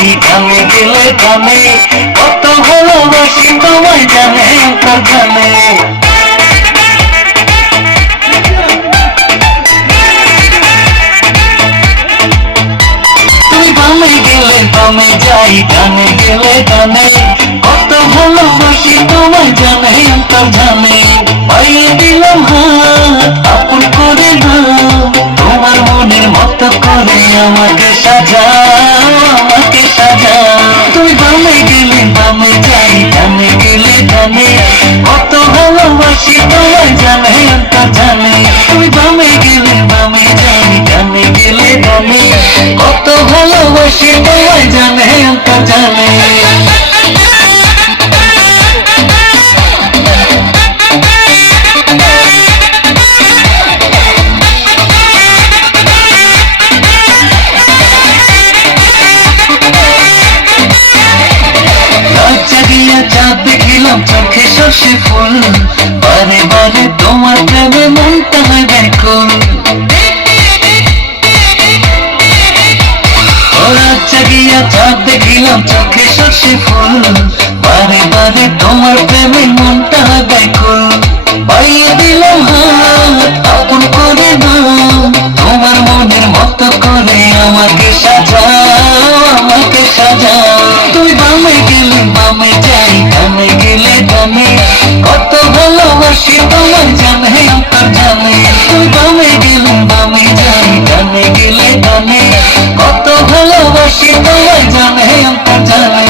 যাই গানে গেলে গানে, কত ভালোবাসি তোমায় জানে অন্তর জানে। তুমি বামে গেলে বামে যাই গানে গেলে গানে, কত ভালোবাসি তোমায় জানে অন্তর জানে। পাইয়ে দিলাম হাত আপন করে নাও, তোমার মনের মতো করে আমাকে সাজাও, আমাকে সাজাও। তুমি বামে গেলে বামে যাই গানে গেলে গানে, কত ভালোবাসি তোমায় জানে অন্তর জানে। তুমি বামে গেলে বামে যাই গানে গেলে গানে, কত ভালোবাসি তোমায় জানে অন্তর জানে। চাঁদ দেখিলাম চোখে সর্ষে ফুল, বারে বারে তোমার প্রেমে মনটা হয় ব্যাকুল। রাত জাগিয়া চাঁদ দেখিলাম চোখে সর্ষে ফুল, বারে বারে তোমার প্রেমে মনটা হয় ব্যাকুল। পাইয়ে দিলাম হাত আপন করে নাও, তোমার মনের মতো করে আমাকে সাজাও, আমাকে সাজাও। তুমি বামে গেলে বামে যাই গানে গেলে গানে, কত ভালোবাসি তোমায় জানে অন্তর জানে। তুমি বামে গেলে বামে যাই গানে গেলে গানে, কত ভালোবাসি তোমায় জানে অন্তর জানে।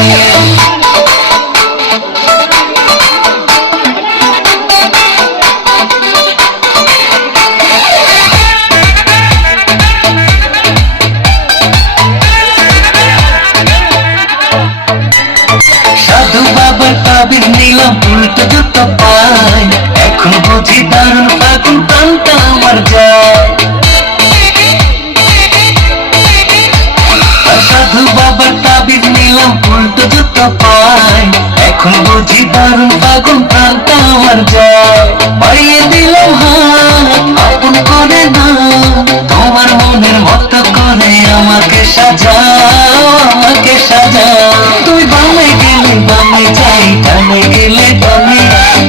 সাধু বাবার তাবিজ নিলাম উল্টো জুতো পাই, এখন বুঝি দারুণ ফাগুন প্রাণটা আমার যায়। সাধু বাবার তাবিজ নিলাম উল্টো জুতো পাই, এখন বুঝি দারুণ ফাগুন প্রাণটা আমার যায়। পাইয়ে দিলাম হাত আপন করে নাও, তোমার মনের মতো করে আমাকে সাজাও, আমাকে সাজাও। তুই বামে গেলে বামে যাই গানে গেলে গানে,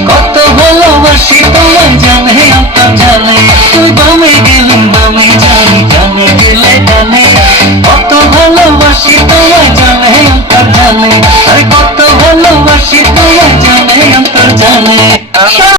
কত ভালোবাসি তোমায় জানে অন্তর জানে। তুই বামে গেলে বামে যাই গানে গেলে গানে, কত ভালোবাসি তোমায় জানে অন্তর জানে। আরে কত ভালোবাসি তোমায় জানে অন্তর জানে।